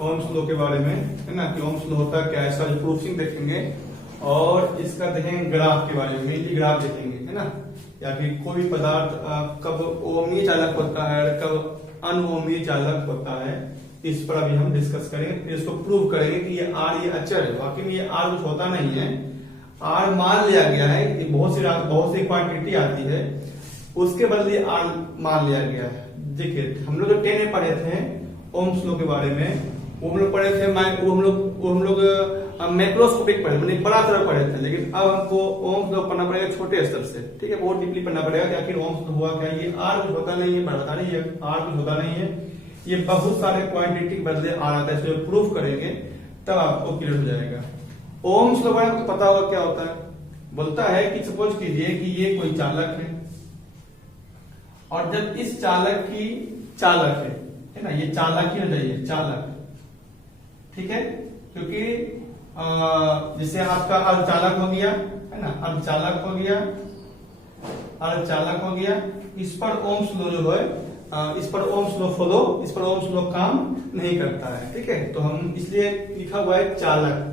Ohm's law के बारे में, है ना, कि ओम्स लॉ होता क्या है, इसका जो प्रूफिंग देखेंगे और इसका देखेंगे ग्राफ के बारे में, मेनली ग्राफ देखेंगे, है ना, या फिर कोई भी पदार्थ कब ओमीय चालक होता है, कब अनओमीय चालक होता है, इस पर अभी हम डिस्कस करेंगे। फिर इसको प्रूव करेंगे कि ये आर ये अचर है, वाकई में ये आर कुछ होता नहीं है, आर मान लिया गया है, बहुत सी क्वांटिटी आती है उसके बदले आर मान लिया गया है। देखिए हम लोग जो 10 में पढ़े थे ओम्स लॉ के बारे में, वो हम लोग पढ़े थे, वो हम लोग मैक्रोस्कोपिक पढ़े, मतलब बड़ा तरह पढ़े थे, लेकिन अब हमको ओम्स लॉ पढ़ना पड़ेगा छोटे स्तर से, ठीक है, बहुत डीपली पढ़ना पड़ेगा कि आखिर ओम्स लॉ हुआ क्या। ये आर कुछ होता नहीं है, बढ़ता नहीं है, आर कुछ होता नहीं है, ये बहुत सारे क्वांटिटी के बदले आर आता है, इसको प्रूफ करेंगे तब आपको क्लियर हो जाएगा। ओम्स लॉ आपको पता होगा क्या होता है, बोलता है कि सपोज कीजिए कि ये कोई चालक है और जब इस चालक की चालक है ना, ये चालक ही हो जाइए, चालक, ठीक है, क्योंकि जैसे आपका अर्धचालक हो गया, है ना, अर्धचालक हो गया, अर्धचालक हो गया, इस पर ओम्स लॉ जो है, इस पर ओम्स लॉ फॉलो, इस पर ओम्स लॉ काम नहीं करता है, ठीक है, तो हम इसलिए लिखा हुआ है चालक।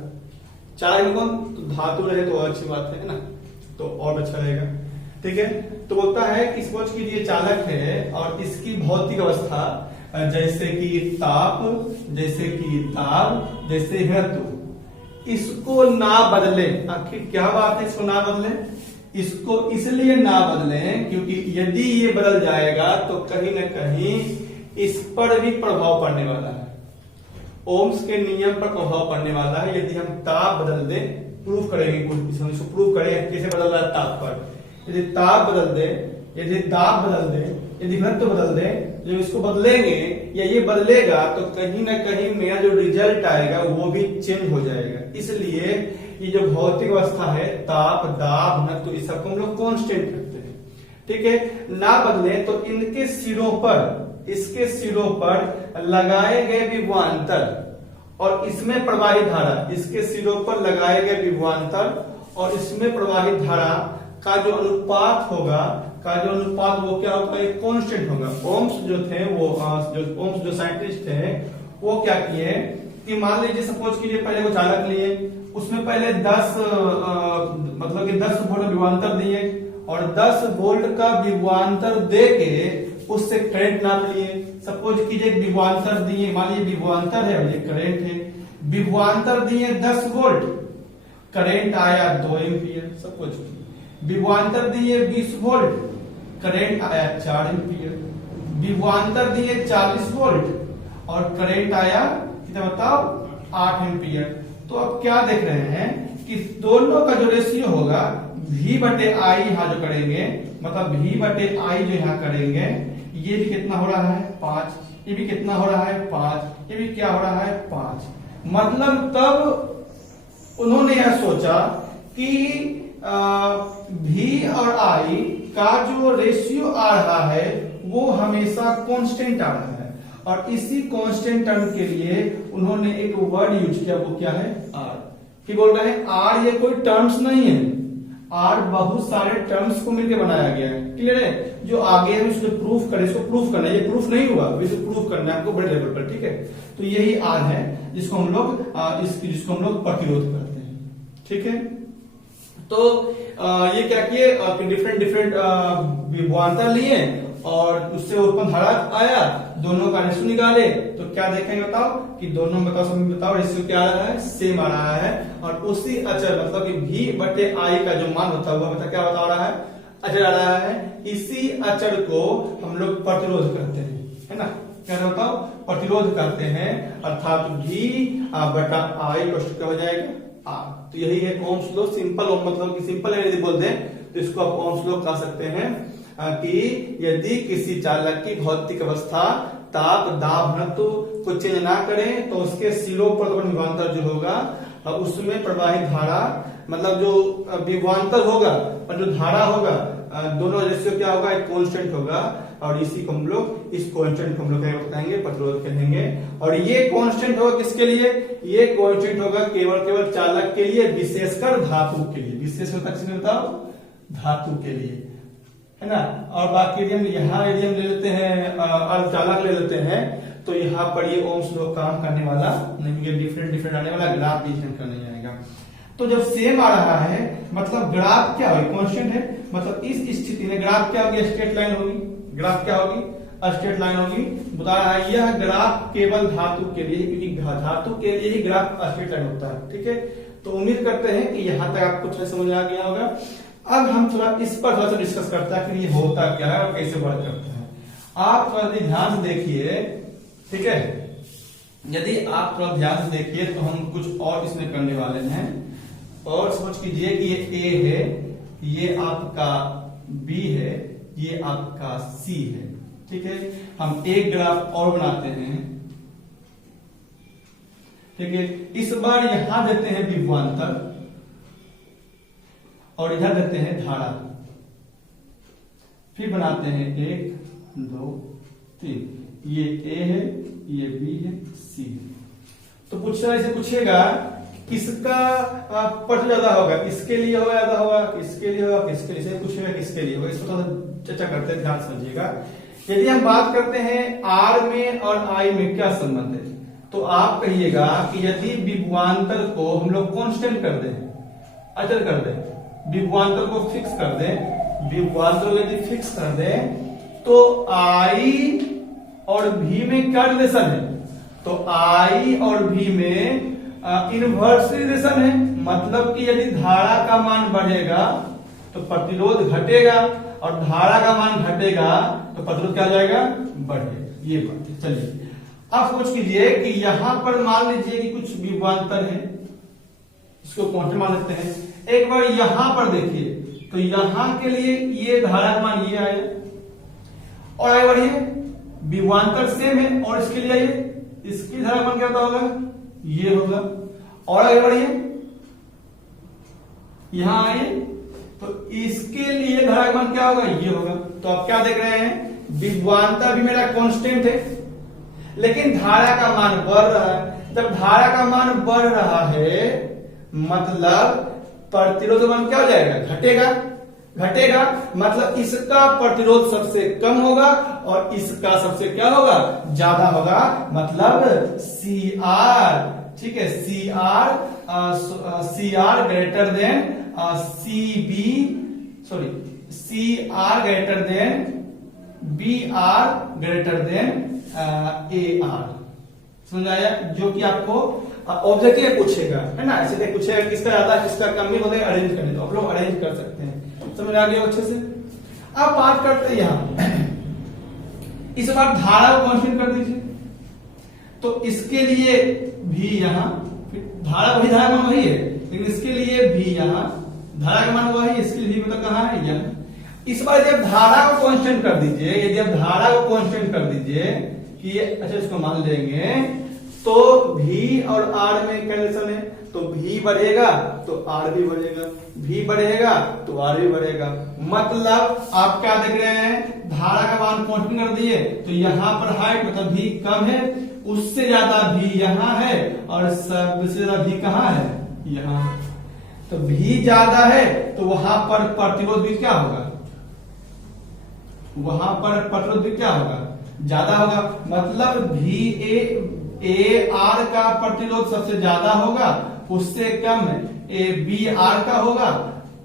चालक में कौन, तो धातु रहे तो अच्छी बात है ना, तो और अच्छा रहेगा, ठीक है। तो बोलता है कि सपोज कीजिए चालक है और इसकी भौतिक अवस्था जैसे कि ताप, जैसे कि दाब, जैसे घनत्व, इसको ना बदले। आखिर क्या बात है इसको ना बदले, इसको इसलिए ना बदले क्योंकि यदि ये बदल जाएगा तो कहीं ना कहीं इस पर भी प्रभाव पड़ने वाला है, ओम्स के नियम पर प्रभाव पड़ने वाला है। यदि हम ताप बदल दे, प्रूफ करेंगे कुछ, हम इसको प्रूफ करेंगे कैसे बदल रहा है ताप पर। यदि ताप बदल दे, यदि दाब बदल दे, यदि घनत्व बदल दे, जब इसको बदलेंगे या ये बदलेगा तो कहीं ना कहीं मेरा जो रिजल्ट आएगा वो भी चेंज हो जाएगा। इसलिए ये जो भौतिक अवस्था है, ताप, दाब, घनत्व, इस सबको हम लोग कांस्टेंट रखते हैं, ठीक है। ना बदले तो इनके सिरों पर, इसके सिरों पर लगाए गए विभवांतर और इसमें प्रवाहित धारा, इसके सिरों पर लगाए गए विभवांतर और इसमें प्रवाहित धारा का जो अनुपात होगा, वो क्या होगा, एक कांस्टेंट होगा। ओम्स जो थे वो ओम्स जो साइंटिस्ट थे वो क्या किए कि मान लीजिए सपोज कीजिए पहले वो चालक लिए, उसमें पहले 10 मतलब कि 10 वोल्ट विभवांतर दिए और 10 वोल्ट का विभवांतर दे के उससे करंट नाप लिए। सपोज कीजिए विभवांतर दिए, मान लीजिए विभवांतर है और ये करंट है, विभवांतर दिए 10 वोल्ट, करंट आया 2 एम्पियर। सपोज विभवांतर दिए 20 वोल्ट, करंट आया 4 एम्पियर। विभवांतर दिए 40 वोल्ट और करंट आया कितना बताओ, 8 एम्पियर। तो अब क्या देख रहे हैं कि दोनों का जो रेशियो होगा V बटे आई, यहां जो करेंगे मतलब V बटे आई जो यहां करेंगे, ये भी कितना हो रहा है 5, ये भी कितना हो रहा है 5, ये भी क्या हो रहा है 5। मतलब तब उन्होंने यह सोचा कि V और I का जो रेशियो आ रहा है वो हमेशा कांस्टेंट आ रहा है और इसी कांस्टेंट टर्म के लिए उन्होंने एक वर्ड यूज किया, वो क्या है R। कि बोल रहे हैं R ये कोई टर्म्स नहीं है, R बहुत सारे टर्म्स को मिलकर बनाया गया है, क्लियर है। जो आगे हम इसको प्रूफ करें, इसको प्रूफ करना है, ये प्रूफ नहीं हुआ, इसको प्रूफ करना है हमको बड़े लेवल पर, ठीक है। तो यही R है जिसको हम लोग प्रतिरोध करते हैं, ठीक है। तो ये क्या किए, डिफरेंट विभवांतर लिए और उससे उत्पन्न धारा आया, दोनों का रेशियो निकाले तो क्या देखेंगे बताओ कि दोनों में बताओ रेशियो क्या आ रहा है, सेम आ रहा है। और उसी अचर मतलब कि V बटे आई का जो मान होता हुआ क्या बता रहा है, अचर आ रहा है। इसी अचर को हम लोग प्रतिरोध करते हैं, है ना, क्या बताओ प्रतिरोध करते हैं, अर्थात V बटा आई क्या हो जाएगा R। तो यही है ओम्स लॉ। सिंपल मतलब कि सिंपल यदि बोल दें तो इसको आप ओम्स लॉ कह सकते हैं कि यदि किसी चालक की भौतिक अवस्था ताप, दाब, घनत्व को चेंज ना करें तो उसके सिरों पर विभवांतर जो होगा उसमें प्रवाहित धारा, मतलब जो विभवांतर होगा और जो धारा होगा, दोनों रेशियो क्या होगा, एक कांस्टेंट होगा। और इसी को हम लोग, इस कांस्टेंट को हम लोग क्या बताएंगे, प्रतिरोध कहेंगे। और ये कांस्टेंट होगा किसके लिए, ये कांस्टेंट होगा केवल चालक के लिए, विशेषकर धातु के लिए, विशेषकर किसके बताओ, धातु के लिए, है ना। और बाकी यदि हम यहाँ ले लेते हैं अर्धचालक ले लेते हैं तो यहाँ पर ये ओम्स लॉ काम करने वाला नहीं, ये डिफरेंट आने वाला, ग्राफ डिफरेंट करने जाएगा। तो जब सेम आ रहा है मतलब ग्राफ क्या होगी, कांस्टेंट है, मतलब इस स्थिति में ग्राफ क्या होगी, स्ट्रेट लाइन होगी। ग्राफ क्या होगी, स्ट्रेट लाइन होगी। बता रहा है यह ग्राफ केवल धातु के लिए, क्योंकि धातु के लिए ही ग्राफ स्ट्रेट लाइन होता है, ठीक है। तो उम्मीद करते हैं कि यहाँ तक आपको थोड़ा समझ आ गया होगा। अब हम थोड़ा इस पर थोड़ा सा डिस्कस करते हैं कि ये होता क्या है और कैसे वर्क करता है। आप थोड़ा ध्यान से देखिए, ठीक है। यदि आप थोड़ा ध्यान से देखिए तो हम कुछ और इसमें करने वाले हैं। और सोच कीजिए कि ये ए है, ये आपका बी है, ये आपका सी है, ठीक है। हम एक ग्राफ और बनाते हैं, ठीक है। इस बार यहां देते हैं विभवांतर और इधर देते हैं धारा। फिर बनाते हैं 1 2 3, ये ए है, ये बी है, सी है। तो पूछेगा किसका पट ज्यादा होगा, इसके लिए होगा ज्यादा होगा, किसके लिए होगा, किसके लिए, पूछेगा किसके लिए होगा। इसको थोड़ा चर्चा करते हैं, ध्यान समझिएगा। यदि हम बात करते हैं आर में और आई में क्या संबंध है, तो आप कहिएगा कि यदि विभवांतर को हम लोग कांस्टेंट कर दें, अचल कर दें, विभवांतर को फिक्स कर दें, विभवांतर को यदि फिक्स कर दें तो आई और भी में क्या रिलेशन है, तो आई और भी में इनवर्स रिलेशन है। मतलब कि यदि धारा का मान बढ़ेगा तो प्रतिरोध घटेगा और धारा का मान घटेगा तो प्रतिरोध क्या हो जाएगा, बढ़ेगा। ये बात है। चलिए आप सोच कीजिए कि यहां पर मान लीजिए कि कुछ विभवांतर है, इसको कांस्टेंट मान लेते हैं। एक बार यहां पर देखिए तो यहां के लिए ये धारा का मान ये आया और आगे बढ़िए विभवांतर सेम है और इसके लिए आइए, इसकी धारा का मान क्या होगा, ये होगा। और आगे बढ़िए यहां आइए तो इसके लिए धारा का मान क्या होगा, ये होगा। तो आप क्या देख रहे हैं, विभवांतर भी मेरा कांस्टेंट है लेकिन धारा का मान बढ़ रहा है। जब धारा का मान बढ़ रहा है मतलब प्रतिरोध का मान क्या हो जाएगा, घटेगा। मतलब इसका प्रतिरोध सबसे कम होगा और इसका सबसे क्या होगा, ज्यादा होगा। मतलब CR, ठीक है, CR greater than CR greater than BR greater than AR। समझ आया, जो कि आपको ऑब्जेक्टिव पूछेगा, है ना। ऐसे पूछेगा किसका ज्यादा किसका कम भी बोले अरेंज करने, तो आप लोग अरेंज कर सकते हैं। समझ आ गया अच्छे से। अब बात करते हैं यहां, इस बार धारा को कांस्टेंट कर दीजिए तो इसके लिए भी यहां धारा का मान वही है, लेकिन इसके लिए भी यहां धारा का मान वही, इसके लिए भी मतलब कहां है, यहां। इस बार जब धारा को कांस्टेंट कर दीजिए, यदि आप धारा को कांस्टेंट कर दीजिए कि ये, अच्छा इसको मान लेंगे तो V और R में क्या रिलेशन है, तो V बढ़ेगा तो R भी बढ़ेगा, V बढ़ेगा तो R भी बढ़ेगा। मतलब आप क्या देख रहे हैं, धारा का मान कांस्टेंट कर दिए तो यहां पर हाइट मतलब V कम है, उससे ज्यादा V यहां है और सबसे ज्यादा V कहां है, यहां। तो V ज्यादा है तो वहां पर प्रतिरोध भी क्या होगा, वहां पर प्रतिरोध भी क्या होगा, ज्यादा होगा। मतलब VAR का प्रतिरोध सबसे ज्यादा होगा, उससे कम BR का होगा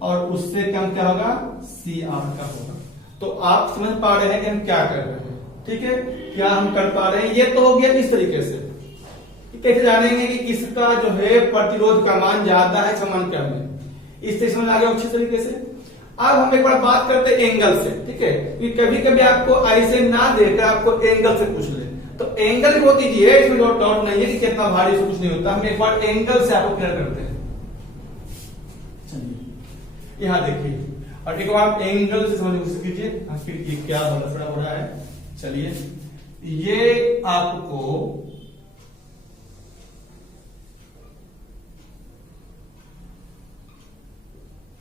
और उससे कम क्या होगा, CR का होगा। तो आप समझ पा रहे हैं कि हम क्या कर रहे हैं, ठीक है, क्या हम कर पा रहे हैं। ये तो हो गया इस तरीके से, कैसे जानेंगे कि किसका जो है प्रतिरोध का मान ज्यादा है, समान क्या है, इस तरीके समझ आ गया अच्छे तरीके से। अब हम एक बार बात करते हैं एंगल से, ठीक है, कि कभी कभी आपको ऐसे ना देकर आपको एंगल से पूछ ले, तो एंगल को कीजिए, इसमें डाउट नहीं है कि कितना भारी से कुछ नहीं होता। हम एक बार एंगल से आपको क्लियर करते हैं। चलिए यहां देखिए और एक बार एंगल से समझने की कोशिश कीजिए आखिर ये क्या बड़ा हो रहा है। चलिए ये आपको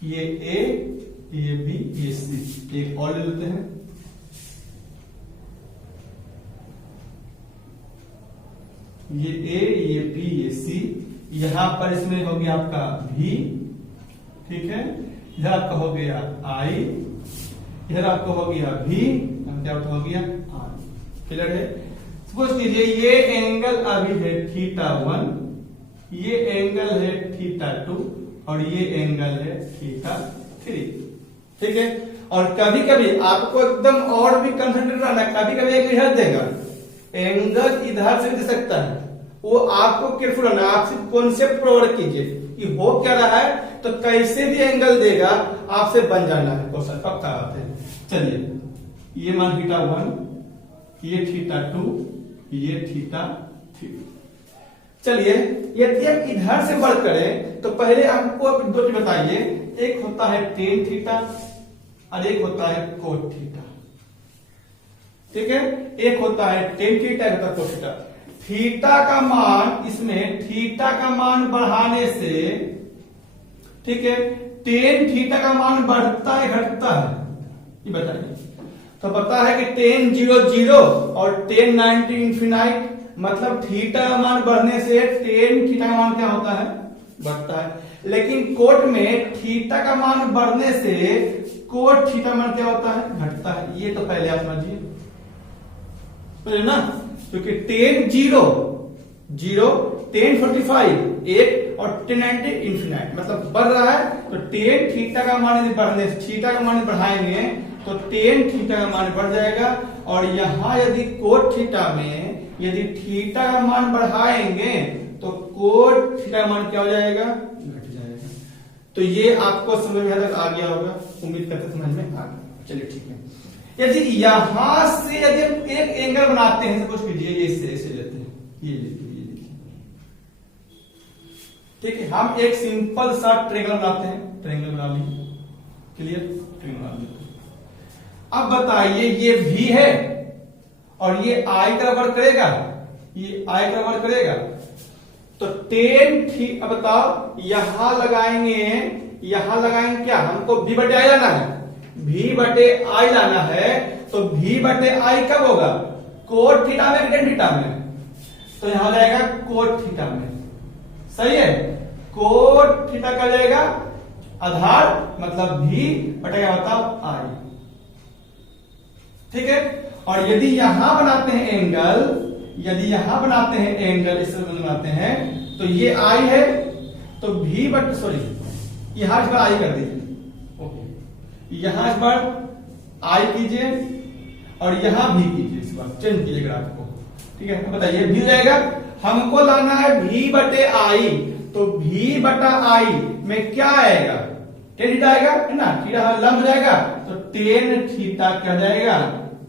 ये A, ये B, ये C, एक और ले लेते हैं। ये A, ये B, ये C, यहां पर इसमें हो गया आपका V, ठीक है, इधर आपका हो गया I, इधर आपका हो गया V, क्या हो गया R। क्लियर है। सपोज कीजिए ये एंगल अभी है θ1, ये एंगल है θ2 और ये एंगल है θ3। ठीक है, और कभी कभी आपको एकदम और भी कंसंट्रेट रहना, कभी कभी एक इधर देगा एंगल, इधर से भी दे सकता है, वो आपको केयरफुल रहना। आप सिर्फ कॉन्सेप्ट प्रवर्क कीजिए कि हो क्या रहा है, तो कैसे भी एंगल देगा आपसे बन जाना है क्वेश्चन, पक्का बात है। चलिए ये मान θ1, ये θ2, ये θ3। चलिए यदि हम इधर से वर्क करें तो पहले आपको दो चीज बताइए, एक होता है tan थीटा और एक होता है cot थीटा। ठीक है, एक होता है tan थीटा, एक होता है cot थीटा। थीटा का मान, इसमें थीटा का मान बढ़ाने से, ठीक है, tan थीटा का मान बढ़ता है घटता है, ये बताइए। तो पता है कि tan 0 0 और tan 90 इंफिनाइट, मतलब थीटा का मान बढ़ने से tan थीटा का मान क्या होता है, बढ़ता है। लेकिन कोट में थीटा का मान बढ़ने से कोट थीटा मान क्या होता है, घटता है। ये तो पहले आप समझिए, समझे ना, क्योंकि tan 0 0, tan 45 1 और tan 90 इंफिनाइट, मतलब बढ़ रहा है। तो tan थीटा का मान यदि बढ़ने से, थीटा का मान बढ़ाएंगे तो tan थीटा का मान बढ़ जाएगा, और यहां यदि कोट थीटा में यदि थीटा का मान बढ़ाएंगे तो कोट थीटा का मान क्या हो जाएगा, घट जाएगा। तो ये आपको समझ में आ गया होगा, उम्मीद करते समझ में आ गया। चलिए ठीक है, यदि यहां से यदि हम एक एंगल बनाते हैं, सपोज कीजिए ये इससे लेते हैं, ये देखिए, ठीक है, हम एक सिंपल सा ट्रायंगल बनाते हैं, ट्रायंगल बना लीजिए, क्लियर, ट्रायंगल बना लीजिए। अब बताइए ये भी है और ये आई का वर्क करेगा, ये आई का वर्क करेगा, तो tan थीटा, अब बताओ यहां लगाएंगे क्या, हमको v बटे आई लाना है, v बटे आई लाना है। तो v बटे आई कब होगा, कोट थीटा में, tan थीटा में, तो यहां जाएगा कोट थीटा में, सही है। कोट थीटा का जाएगा आधार, मतलब v बटे क्या बताओ आई, ठीक है। और यदि यहां बनाते हैं एंगल, यदि यहां बनाते हैं एंगल, इस तरह बनाते हैं, तो ये आई है, तो v बट सॉरी यहां इस बार आई कर दीजिए, ओके, यहां इस बार आई कीजिए और यहां भी कीजिए, इस बार चेंज कीजिए ग्राफ को, ठीक है। बताइए v जाएगा, हमको लाना है v बटे आई, तो v बटा आई में क्या आएगा, tan थीटा आएगा, है ना, थीटा लंब जाएगा, तो tan थीटा क्या जाएगा,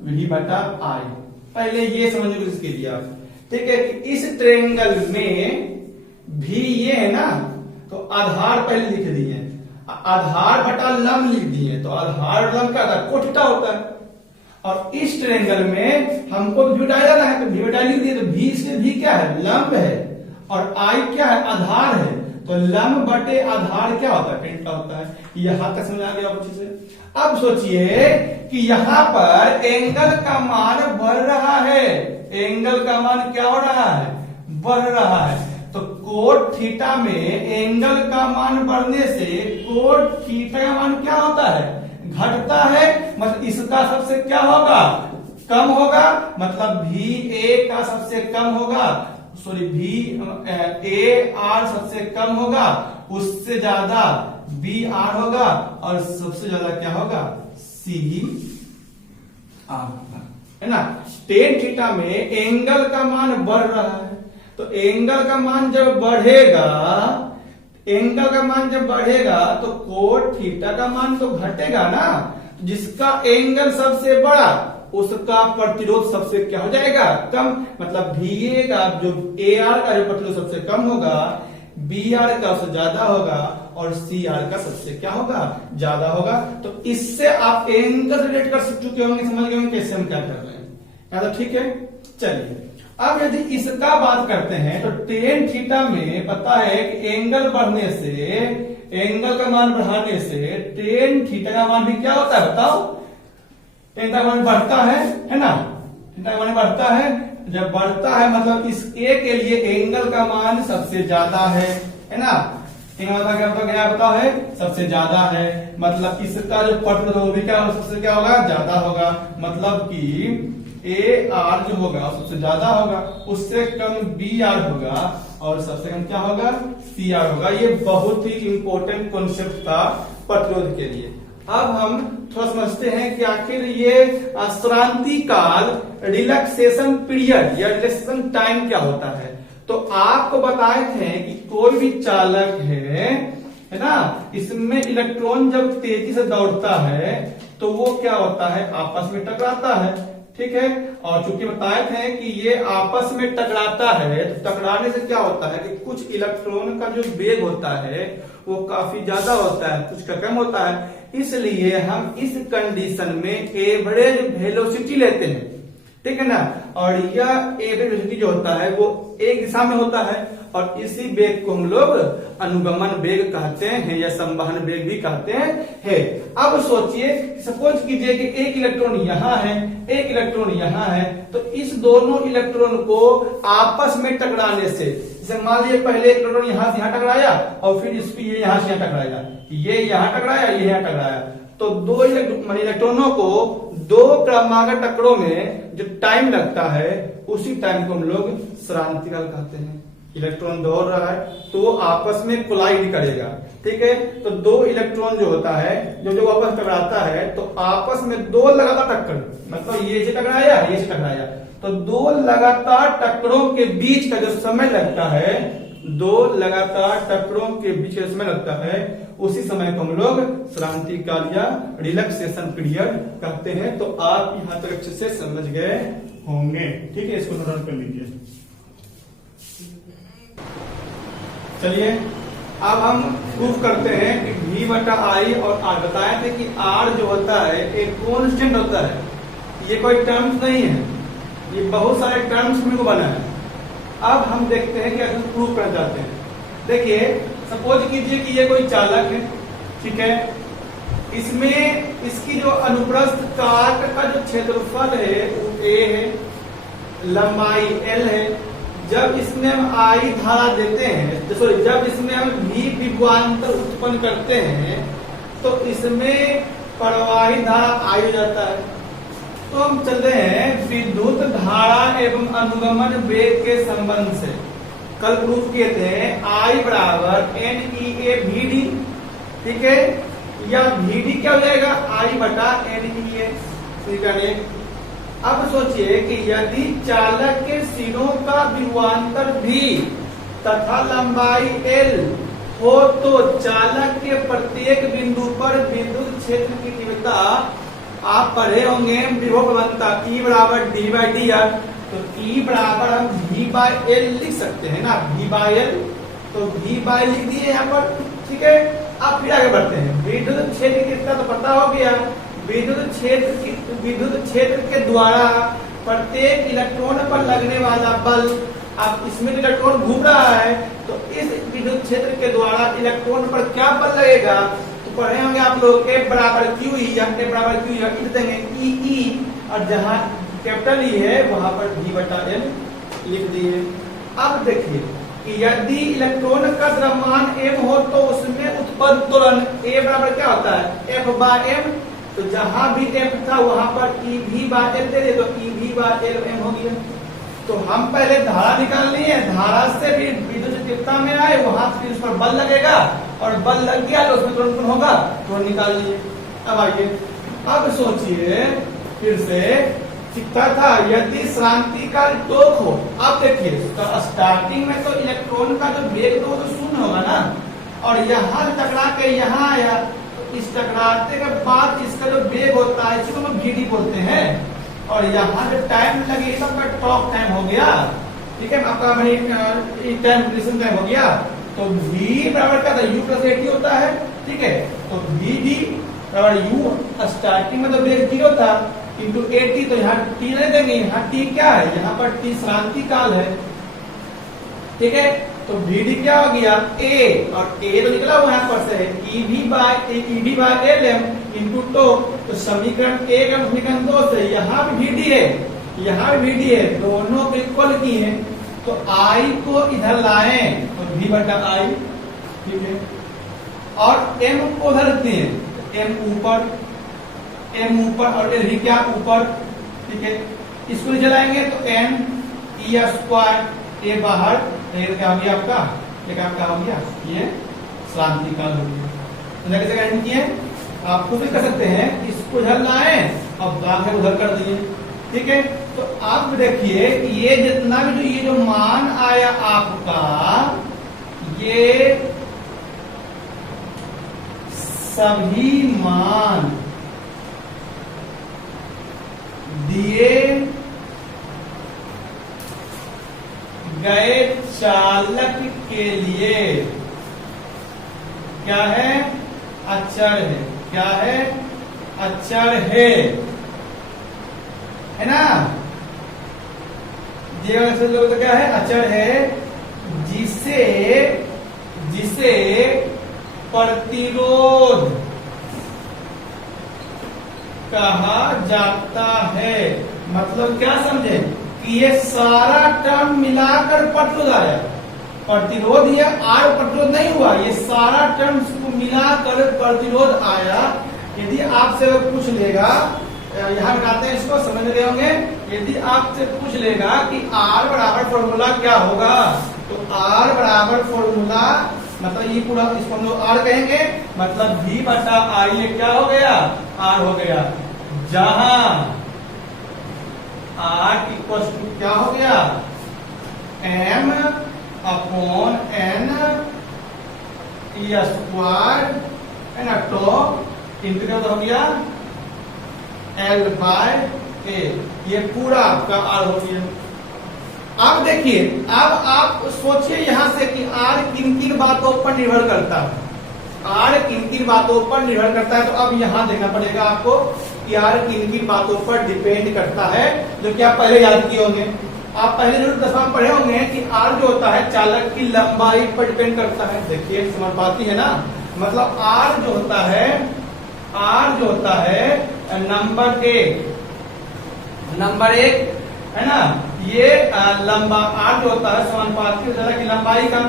v बटा आई। पहले ये समझने की कोशिश कीजिए आप, ठीक है, कि इस ट्रायंगल में भी ये है ना, तो आधार पहले लिख दिए, आधार बटा लंब लिख दिए, तो आधार लंब क्या होता है, कोट थीटा होता है। और इस ट्रायंगल में हमको v बटा जाना है, तो v बटा लिख दिए, तो v से v क्या है, लंब है, और I क्या है, आधार है, तो लंब बटे आधार क्या होता है, tan थीटा होता है। यहां तक समझ आ गया अच्छे से। अब सोचिए कि यहां पर एंगल का मान बढ़ रहा है, एंगल का मान क्या हो रहा है, बढ़ रहा है। तो कोट थीटा में एंगल का मान बढ़ने से कोट थीटा का मान क्या होता है, घटता है, मतलब इसका सबसे क्या होगा, कम होगा, मतलब भी ए का सबसे कम होगा, सॉरी भी ए आर सबसे कम होगा, उससे ज्यादा बी आर होगा, और सबसे ज्यादा क्या होगा, सी आर होगा, है ना। tan थीटा में एंगल का मान बढ़ रहा है, तो एंगल का मान जब बढ़ेगा, एंगल का मान जब बढ़ेगा तो कोट थीटा का मान तो घटेगा ना, जिसका एंगल सबसे बड़ा उसका प्रतिरोध सबसे क्या हो जाएगा, कम, मतलब VA का जो AR का जो प्रतिरोध सबसे कम होगा, BR का उससे ज्यादा होगा, और CR का सबसे क्या होगा, ज्यादा होगा। तो इससे आप एंगल रिलेट कर चुके होंगे, समझ गए होंगे कैसे हम क्या कर रहे हैं, या तो ठीक है। चलिए अब यदि इसका बात करते हैं, तो tan थीटा में पता है कि एंगल बढ़ने से, एंगल का मान बढ़ाने से tan थीटा का मान भी क्या होता है, बताओ, tan का मान बढ़ता है ना, थीटा का मान बढ़ता है, जब बढ़ता है मतलब इस A के लिए एंगल का मान सबसे ज्यादा है ना, क्या बताओ है, सबसे ज्यादा है, मतलब इसका जो प्रतिरोध वो भी क्या सबसे क्या होगा, ज्यादा होगा, मतलब कि ए आर जो होगा सबसे ज्यादा होगा, उससे कम बी आर होगा और सबसे कम क्या होगा, सी आर होगा। ये बहुत ही इंपॉर्टेंट कॉन्सेप्ट था प्रतिरोध के लिए। अब हम थोड़ा समझते हैं कि आखिर ये श्रांति काल, रिलैक्सेशन पीरियड या रिलैक्सेशन टाइम क्या होता है। तो आपको बताए थे कि कोई भी चालक है ना, इसमें इलेक्ट्रॉन जब तेजी से दौड़ता है तो वो क्या होता है, आपस में टकराता है, ठीक है। और चूंकि बताए थे कि ये आपस में टकराता है, तो टकराने से क्या होता है कि कुछ इलेक्ट्रॉन का जो वेग होता है वो काफी ज्यादा होता है, कुछ का कम होता है। इसलिए हम इस कंडीशन में एवरेज वेलोसिटी लेते हैं, ठीक है ना। और यह एवरेज वेलोसिटी जो होता है वो एक दिशा में होता है और इसी वेग को हम लोग अनुगमन वेग कहते हैं या संवहन वेग भी कहते हैं। अब सोचिए, सपोज कीजिए कि एक इलेक्ट्रॉन यहाँ है, एक इलेक्ट्रॉन यहाँ है, तो इस दोनों इलेक्ट्रॉन को आपस में टकराने से, जैसे मान लीजिए पहले इलेक्ट्रॉन यहाँ से यहाँ टकराया और फिर इसको ये यहाँ से यहाँ टकराएगा, ये यहाँ टकराया, ये यहाँ टकराया, तो दो इलेक्ट्रॉनों को दो क्रमागत टक्करों में जो टाइम लगता है उसी टाइम को हम लोग श्रांति काल कहते हैं। इलेक्ट्रॉन दौड़ रहा है तो वो आपस में कोलाइड करेगा, ठीक है। तो दो इलेक्ट्रॉन जो होता है जो आपस में टकराता है तो आपस में दो लगातार टक्कर, मतलब ये से टकराया, ये से टकराया, तो दो लगातार टक्करों के बीच का जो समय लगता है, दो लगातार टक्करों के बीच का समय लगता है, उसी समय को हम लोग श्रांति काल या रिलैक्सेशन पीरियड कहते हैं। तो आप यहां तक अच्छे से समझ गए होंगे, ठीक है। इसको नोट डाउन कर लीजिए। चलिए अब हम प्रूफ करते हैं कि V बटा I और R। बताए थे कि R जो होता है एक कांस्टेंट होता है, ये कोई टर्म्स नहीं है, ये बहुत सारे टर्म्स में बना है। अब हम देखते हैं कि अगर प्रूफ करना चाहते हैं। देखिए सपोज कीजिए कि ये कोई चालक है, ठीक है, इसमें इसकी जो अनुप्रस्थ काट का जो क्षेत्रफल है वो A है, लंबाई L है। जब इसमें हम I धारा देते हैं, सॉरी जब इसमें हम V विभवांतर उत्पन्न करते हैं तो इसमें प्रवाही धारा I हो जाता है। तो हम चल रहे हैं विद्युत धारा एवं अनुगमन वेग के संबंध से। कल प्रूफ किए थे I बराबर NEA VD, ठीक है, या VD क्या हो जाएगा, I बटा NEA, ठीक है। अब सोचिए कि यदि चालक के सिरों का विभवांतर भी तथा लंबाई L हो तो चालक के प्रत्येक बिंदु पर विद्युत क्षेत्र की तीव्रता, आप पढ़े होंगे विभव प्रवणता E बराबर D बाई डी आर। तो E बराबर हम V बाई L लिख सकते हैं ना, V बाई L, तो V बाई लिख दिए यहाँ पर, ठीक है। अब फिर आगे बढ़ते हैं। विद्युत क्षेत्र कितना तो पता हो गया, विद्युत क्षेत्र के द्वारा प्रत्येक इलेक्ट्रॉन पर लगने वाला बल। अब इसमें इलेक्ट्रॉन घूम रहा है तो इस विद्युत क्षेत्र के द्वारा इलेक्ट्रॉन पर क्या बल लगेगा, तो पढ़े होंगे आप लोग F बराबर QE या F बराबर QE लिख देंगे EE, और जहां कैपिटल E है वहां पर V बटा L लिख दिए। अब देखिए कि यदि इलेक्ट्रॉन का द्रव्यमान m हो तो उसमें उत्पन्न त्वरण A बराबर क्या होता है, F बाय m। तो जहां भी F था वहां पर EV बाय L दे दे, तो EV बाय L m हो गया। तो हम पहले धारा निकाल लिए, धारा से भी विद्युत तीव्रता में आए, वहां फिर उस पर बल लगेगा और बल लग गया तो उसमें त्वरण उत्पन्न होगा, त्वरण निकाल लिए। अब आइए, अब सोचिए फिर से सीखता था यदि श्रांति काल टोक हो। अब देखिए तो स्टार्टिंग में तो इलेक्ट्रॉन का जो वेग तो शून्य होगा ना, और यहाँ टकरा के यहाँ आया, तो इस टकराते के बाद इसका जो वेग होता है इसको हम VD बोलते हैं, और यहाँ जो टाइम लगे सबका टॉक टाइम हो गया, ठीक है, आपका टाइम टाइम हो गया। तो V बराबर क्या था, U प्लस AT होता है, ठीक है। तो VD बराबर U, स्टार्टिंग में तो वेग 0 था इंटू AT, तो यहाँ T नहीं देंगे, यहाँ T क्या है, यहाँ पर T श्रांति काल है, ठीक है। तो VD क्या हो गया A, और A तो निकला हुआ यहाँ पर से है ED बाय LM इंटू तो समीकरण 1 और समीकरण 2 से यहाँ भी VD है, यहाँ भी VD है, दोनों को इक्वल की है। तो I को इधर लाएं तो V बटा I, ठीक है, और M को उधर रखते हैं, M ऊपर और L भी क्या ऊपर, ठीक है। इसको जलाएंगे तो एन ई स्क्वायर ए बाहर, तो ये क्या हो गया आपका, ये क्या हो गया, ये श्रांति काल हो गया। तो कैसे गाइड किए, आप खुद भी कर सकते हैं, इसको इधर लाए और बाहर उधर कर दिए, ठीक है। तो आप देखिए कि ये जितना भी ये जो मान आया आपका, ये सभी मान दिए गए चालक के लिए क्या है, अचर है, क्या है, अचर है ना। ये लोग तो क्या है, अचर है, जिसे जिसे प्रतिरोध कहा जाता है। मतलब क्या समझे कि ये सारा टर्म मिलाकर प्रतिरोध आया, प्रतिरोध या आर प्रतिरोध नहीं हुआ, ये सारा टर्म को मिलाकर प्रतिरोध आया। यदि आपसे पूछ लेगा, यहाँ लगाते हैं इसको, समझ रहे होंगे, यदि आपसे पूछ लेगा कि आर बराबर फॉर्मूला क्या होगा, तो आर बराबर फॉर्मूला मतलब ये पूरा इसको हम लोग आर कहेंगे, मतलब V बटा आई, ये क्या हो गया, आर हो गया। जहां आर इक्वल टू क्या हो गया, m upon n E square है ना, तो इंटीग्रल हो गया L बाय ए, ये पूरा आपका आर हो गया। अब देखिए, अब आप सोचिए यहां से कि आर किन किन बातों पर निर्भर करता है, आर किन किन बातों पर निर्भर करता है। तो अब यहां देखना पड़ेगा आपको कि आर किन किन बातों पर डिपेंड करता है, जो कि आप पहले याद किए होंगे। आप पहले जरूर 10वां में पढ़े होंगे कि आर जो होता है चालक की लंबाई पर डिपेंड करता है। देखिए समानुपाती है ना, मतलब आर जो होता है, आर जो होता है नंबर एक है ना, ये लंबा आर जो होता है समानुपाती होता है कि लंबाई का।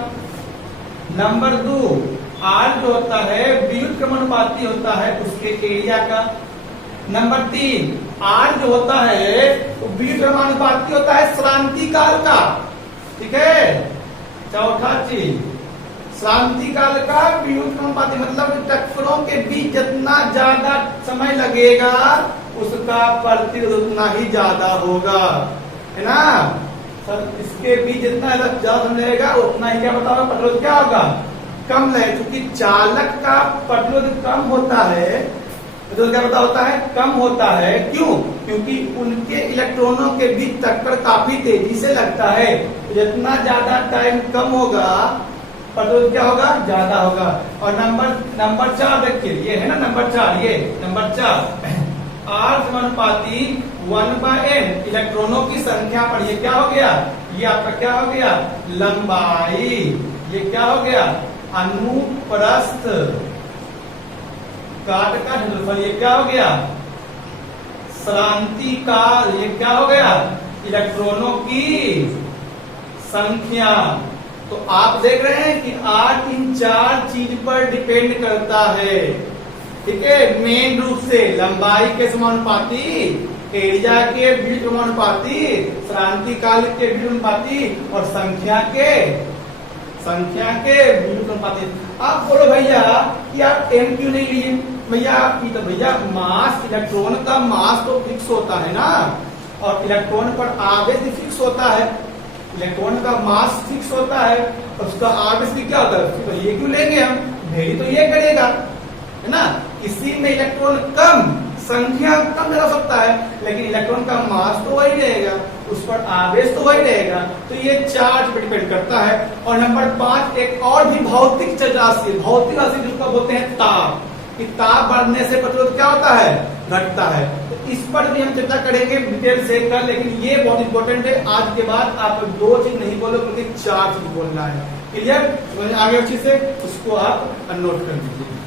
नंबर 2 आर जो होता है व्युत्क्रमानुपाती होता है उसके एरिया का। नंबर 3 आर जो होता है व्युत्क्रमानुपाती होता है श्रांति काल का, ठीक है। चौथा चीज श्रांति काल का व्युत्क्रमानुपाती, मतलब टक्करों के बीच जितना ज्यादा समय लगेगा उसका प्रतिरोध उतना ही ज्यादा होगा, है ना। सर इसके बीच जितना ज्यादा समय लगेगा उतना ही क्या बताओ प्रतिरोध क्या होगा, कम लगे। क्योंकि चालक का प्रतिरोध कम होता है, प्रतिरोध क्या होता है, कम होता है। क्यों, क्योंकि उनके इलेक्ट्रॉनों के बीच टक्कर काफी तेजी से लगता है। जितना ज्यादा टाइम कम होगा प्रतिरोध क्या होगा, ज्यादा होगा। और नंबर 4 देखिए, ये है ना नंबर 4, ये नंबर 4 आर समानुपाती 1/n इलेक्ट्रॉनों की संख्या पर, ये क्या हो गया, ये आपका क्या हो गया, लंबाई। ये क्या हो गया, अनुप्रस्थ काट का क्षेत्रफल। ये क्या हो गया, श्रांति काल। ये क्या हो गया, इलेक्ट्रॉनों की संख्या। तो आप देख रहे हैं कि आर इन 4 चीज पर डिपेंड करता है, ठीक है। मेन रूप से लंबाई के समानुपाती, एरिया के व्युत्क्रमानुपाती, श्रांति काल के व्युत्क्रमानुपाती और संख्या के व्युत्क्रमानुपाती। आप बोलो भैया कि आप एम क्यों नहीं लिए, भैया तो भैया मास, इलेक्ट्रॉन का मास तो फिक्स होता है ना, और इलेक्ट्रॉन पर आवेश भी फिक्स होता है। इलेक्ट्रॉन का मास फिक्स होता है, उसका आवेश भी क्या होता है, तो ये क्यों लेंगे हम, भेरी तो ये करेगा, है ना। इसी में इलेक्ट्रॉन कम, संख्या कम हो सकता है, लेकिन इलेक्ट्रॉन का मास तो वही रहेगा, उस पर आवेश तो वही रहेगा। तो ये चार्ज पर डिपेंड करता है। और नंबर 5 एक और भी भौतिक राशि, भौतिक राशि जिसको बोलते हैं ताप, कि ताप बढ़ने से प्रतिरोध क्या होता है, घटता है। तो इस पर भी हम चर्चा करेंगे डिटेल से कर, लेकिन ये बहुत इंपॉर्टेंट है। आज के बाद आप 2 चीज नहीं बोलो, क्योंकि 4 चीज बोलना है। क्लियर, आगे अच्छी से उसको आप नोट कर दीजिए।